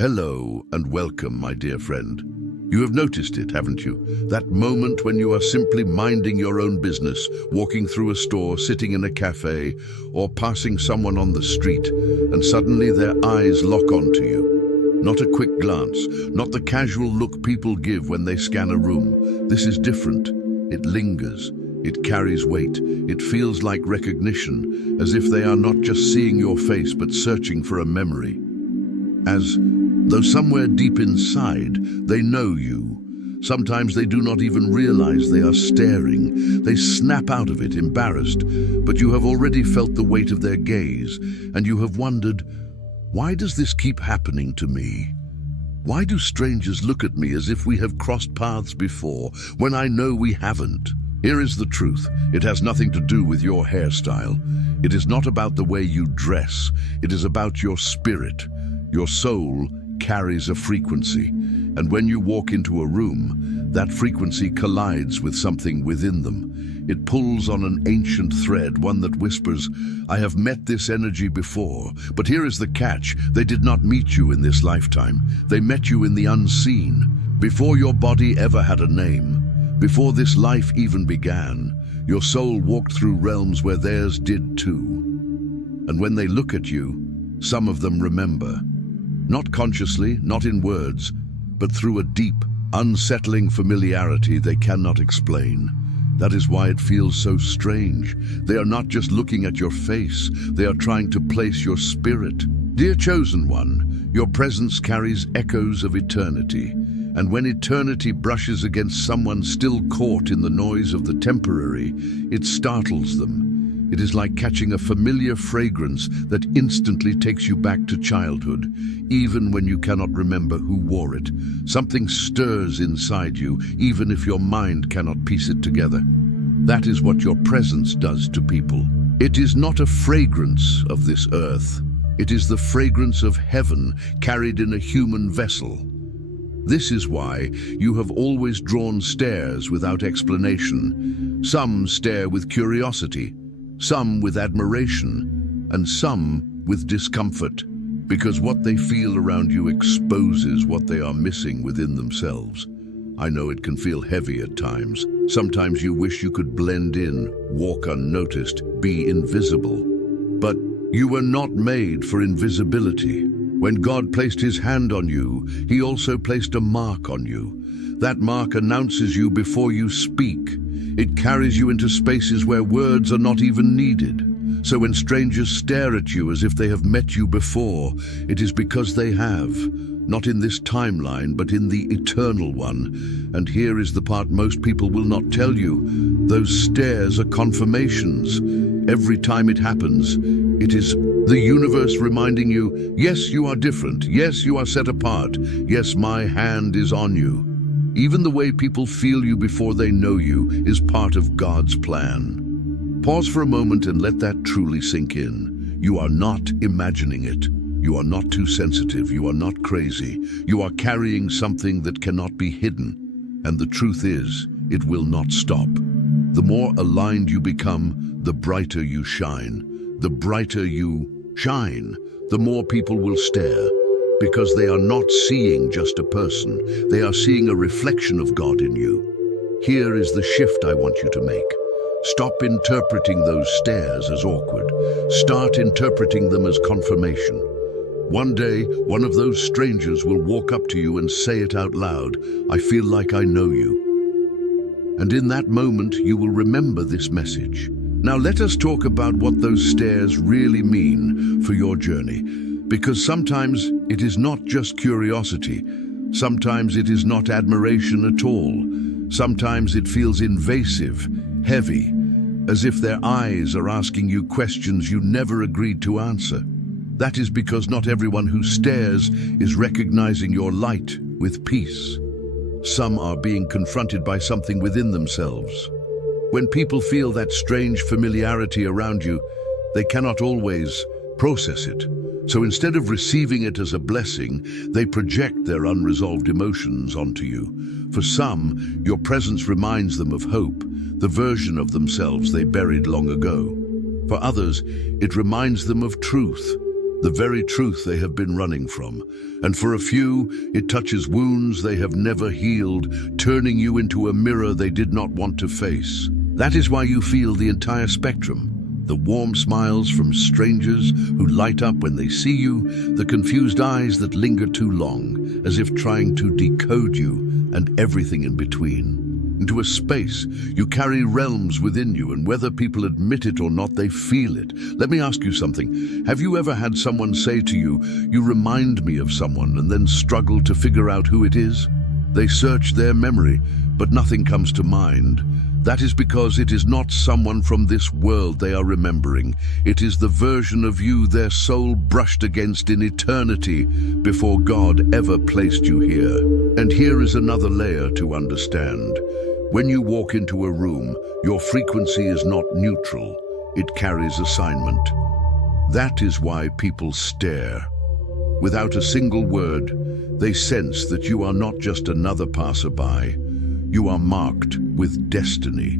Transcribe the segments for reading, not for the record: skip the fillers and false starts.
Hello and welcome, my dear friend. You have noticed it, haven't you? That moment when you are simply minding your own business, walking through a store, sitting in a cafe, or passing someone on the street, and suddenly their eyes lock onto you. Not a quick glance, not the casual look people give when they scan a room. This is different. It lingers. It carries weight. It feels like recognition, as if they are not just seeing your face but searching for a memory. As though somewhere deep inside, they know you. Sometimes they do not even realize they are staring. They snap out of it, embarrassed, but you have already felt the weight of their gaze, and you have wondered, why does this keep happening to me? Why do strangers look at me as if we have crossed paths before, when I know we haven't? Here is the truth. It has nothing to do with your hairstyle. It is not about the way you dress. It is about your spirit. Your soul carries a frequency, and when you walk into a room, that frequency collides with something within them. It pulls on an ancient thread, one that whispers, "I have met this energy before." But here is the catch. They did not meet you in this lifetime. They met you in the unseen, before your body ever had a name. Before this life even began, your soul walked through realms where theirs did too. And when they look at you, some of them remember. Not consciously, not in words, but through a deep, unsettling familiarity they cannot explain. That is why it feels so strange. They are not just looking at your face, they are trying to place your spirit. Dear chosen one, your presence carries echoes of eternity. And when eternity brushes against someone still caught in the noise of the temporary, it startles them. It is like catching a familiar fragrance that instantly takes you back to childhood, even when you cannot remember who wore it. Something stirs inside you, even if your mind cannot piece it together. That is what your presence does to people. It is not a fragrance of this earth. It is the fragrance of heaven carried in a human vessel. This is why you have always drawn stares without explanation. Some stare with curiosity, some with admiration, and some with discomfort, because what they feel around you exposes what they are missing within themselves. I know it can feel heavy at times. Sometimes you wish you could blend in, walk unnoticed, be invisible. But you were not made for invisibility. When God placed his hand on you, he also placed a mark on you. That mark announces you before you speak. It carries you into spaces where words are not even needed. So when strangers stare at you as if they have met you before, it is because they have. Not in this timeline, but in the eternal one. And here is the part most people will not tell you. Those stares are confirmations. Every time it happens, it is the universe reminding you, yes, you are different. Yes, you are set apart. Yes, my hand is on you. Even the way people feel you before they know you is part of God's plan. Pause for a moment and let that truly sink in. You are not imagining it. You are not too sensitive. You are not crazy. You are carrying something that cannot be hidden. And the truth is, it will not stop. The more aligned you become, the brighter you shine. The brighter you shine, the more people will stare. Because they are not seeing just a person, they are seeing a reflection of God in you. Here is the shift I want you to make. Stop interpreting those stares as awkward. Start interpreting them as confirmation. One day, one of those strangers will walk up to you and say it out loud, "I feel like I know you." And in that moment, you will remember this message. Now let us talk about what those stares really mean for your journey. Because sometimes it is not just curiosity. Sometimes it is not admiration at all. Sometimes it feels invasive, heavy, as if their eyes are asking you questions you never agreed to answer. That is because not everyone who stares is recognizing your light with peace. Some are being confronted by something within themselves. When people feel that strange familiarity around you, they cannot always process it. So instead of receiving it as a blessing, they project their unresolved emotions onto you. For some, your presence reminds them of hope, the version of themselves they buried long ago. For others, it reminds them of truth, the very truth they have been running from. And for a few, it touches wounds they have never healed, turning you into a mirror they did not want to face. That is why you feel the entire spectrum. The warm smiles from strangers who light up when they see you, the confused eyes that linger too long, as if trying to decode you, and everything in between. Into a space, you carry realms within you, and whether people admit it or not, they feel it. Let me ask you something. Have you ever had someone say to you, "You remind me of someone," and then struggle to figure out who it is? They search their memory, but nothing comes to mind. That is because it is not someone from this world they are remembering. It is the version of you their soul brushed against in eternity before God ever placed you here. And here is another layer to understand. When you walk into a room, your frequency is not neutral. It carries assignment. That is why people stare. Without a single word, they sense that you are not just another passerby. You are marked with destiny.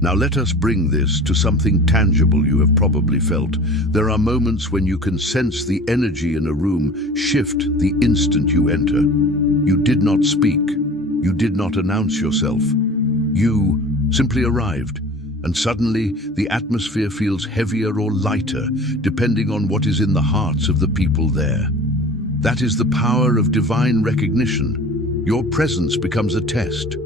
Now let us bring this to something tangible you have probably felt. There are moments when you can sense the energy in a room shift the instant you enter. You did not speak. You did not announce yourself. You simply arrived, and suddenly the atmosphere feels heavier or lighter, depending on what is in the hearts of the people there. That is the power of divine recognition. Your presence becomes a test,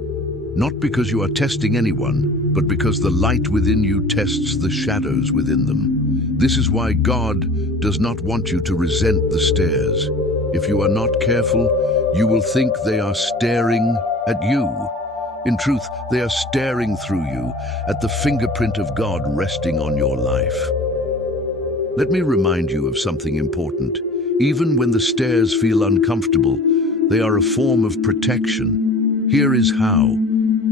not because you are testing anyone, but because the light within you tests the shadows within them. This is why God does not want you to resent the stares. If you are not careful, you will think they are staring at you. In truth, they are staring through you at the fingerprint of God resting on your life. Let me remind you of something important. Even when the stares feel uncomfortable, they are a form of protection. Here is how.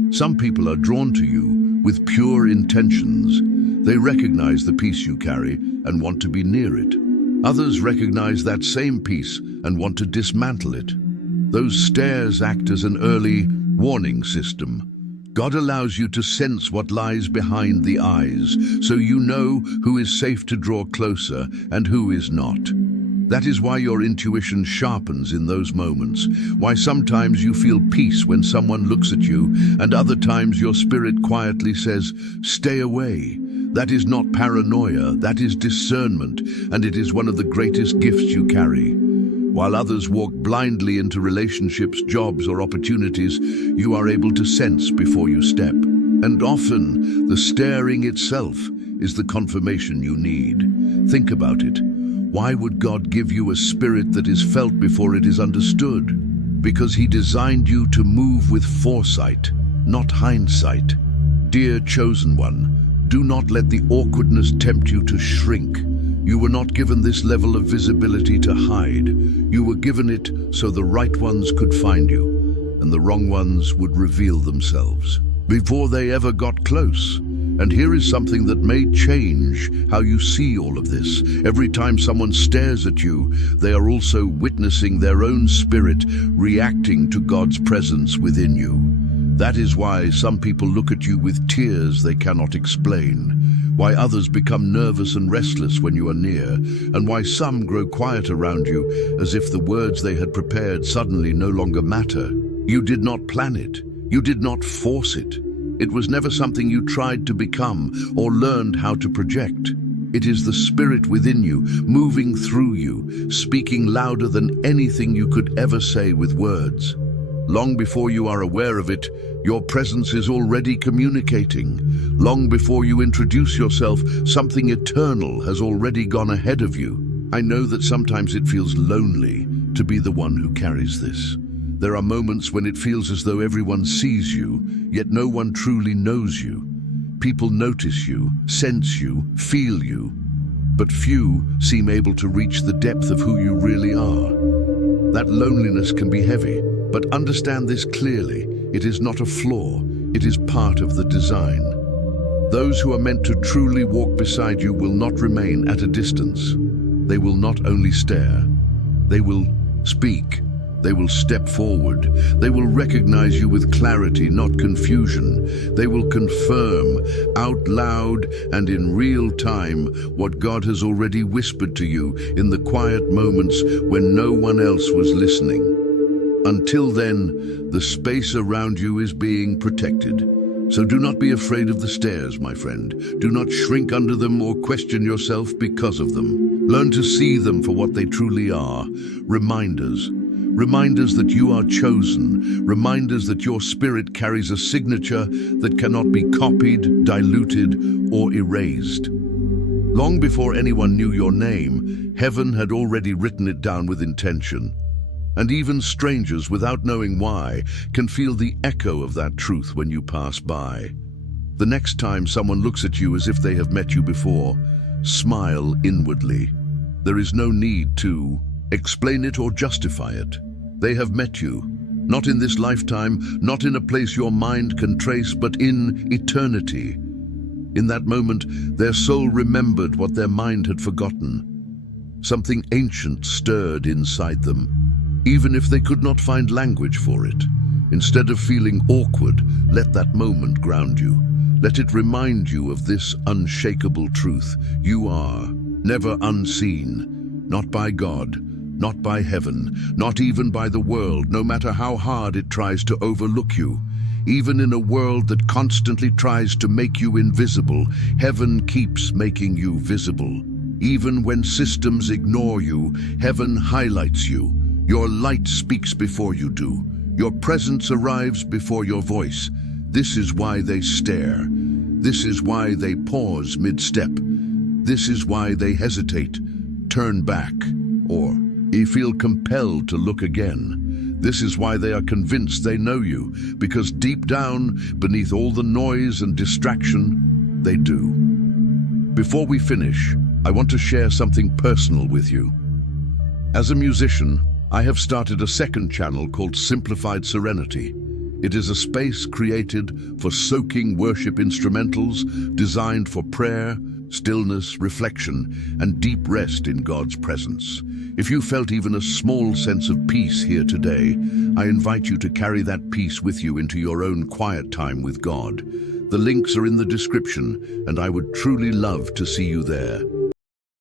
Some people are drawn to you with pure intentions. They recognize the peace you carry and want to be near it. Others recognize that same peace and want to dismantle it. Those stares act as an early warning system. God allows you to sense what lies behind the eyes, so you know who is safe to draw closer and who is not. That is why your intuition sharpens in those moments, why sometimes you feel peace when someone looks at you, and other times your spirit quietly says, "Stay away." That is not paranoia, that is discernment, and it is one of the greatest gifts you carry. While others walk blindly into relationships, jobs, or opportunities, you are able to sense before you step. And often, the staring itself is the confirmation you need. Think about it. Why would God give you a spirit that is felt before it is understood? Because He designed you to move with foresight, not hindsight. Dear chosen one, do not let the awkwardness tempt you to shrink. You were not given this level of visibility to hide. You were given it so the right ones could find you, and the wrong ones would reveal themselves before they ever got close. And here is something that may change how you see all of this. Every time someone stares at you, they are also witnessing their own spirit reacting to God's presence within you. That is why some people look at you with tears they cannot explain, why others become nervous and restless when you are near, and why some grow quiet around you as if the words they had prepared suddenly no longer matter. You did not plan it. You did not force it. It was never something you tried to become or learned how to project. It is the spirit within you, moving through you, speaking louder than anything you could ever say with words. Long before you are aware of it, your presence is already communicating. Long before you introduce yourself, something eternal has already gone ahead of you. I know that sometimes it feels lonely to be the one who carries this. There are moments when it feels as though everyone sees you, yet no one truly knows you. People notice you, sense you, feel you, but few seem able to reach the depth of who you really are. That loneliness can be heavy, but understand this clearly. It is not a flaw, it is part of the design. Those who are meant to truly walk beside you will not remain at a distance. They will not only stare, they will speak, They will step forward. They will recognize you with clarity, not confusion. They will confirm out loud and in real time what God has already whispered to you in the quiet moments when no one else was listening. Until then, the space around you is being protected. So do not be afraid of the stairs, my friend. Do not shrink under them or question yourself because of them. Learn to see them for what they truly are. Reminders. Reminders that you are chosen. Reminders that your spirit carries a signature that cannot be copied, diluted, or erased. Long before anyone knew your name, heaven had already written it down with intention. And even strangers, without knowing why, can feel the echo of that truth when you pass by. The next time someone looks at you as if they have met you before, smile inwardly. There is no need to explain it or justify it. They have met you, not in this lifetime, not in a place your mind can trace, but in eternity. In that moment, their soul remembered what their mind had forgotten. Something ancient stirred inside them, even if they could not find language for it. Instead of feeling awkward, let that moment ground you. Let it remind you of this unshakable truth. You are never unseen, not by God, not by heaven, not even by the world, no matter how hard it tries to overlook you. Even in a world that constantly tries to make you invisible, heaven keeps making you visible. Even when systems ignore you, heaven highlights you. Your light speaks before you do. Your presence arrives before your voice. This is why they stare. This is why they pause mid-step. This is why they hesitate, turn back, or feel compelled to look again. This is why they are convinced they know you, because deep down, beneath all the noise and distraction, they do. Before we finish, I want to share something personal with you. As a musician, I have started a second channel called Simplified Serenity. It is a space created for soaking worship instrumentals designed for prayer, stillness, reflection, and deep rest in God's presence. If you felt even a small sense of peace here today, I invite you to carry that peace with you into your own quiet time with God. The links are in the description, and I would truly love to see you there.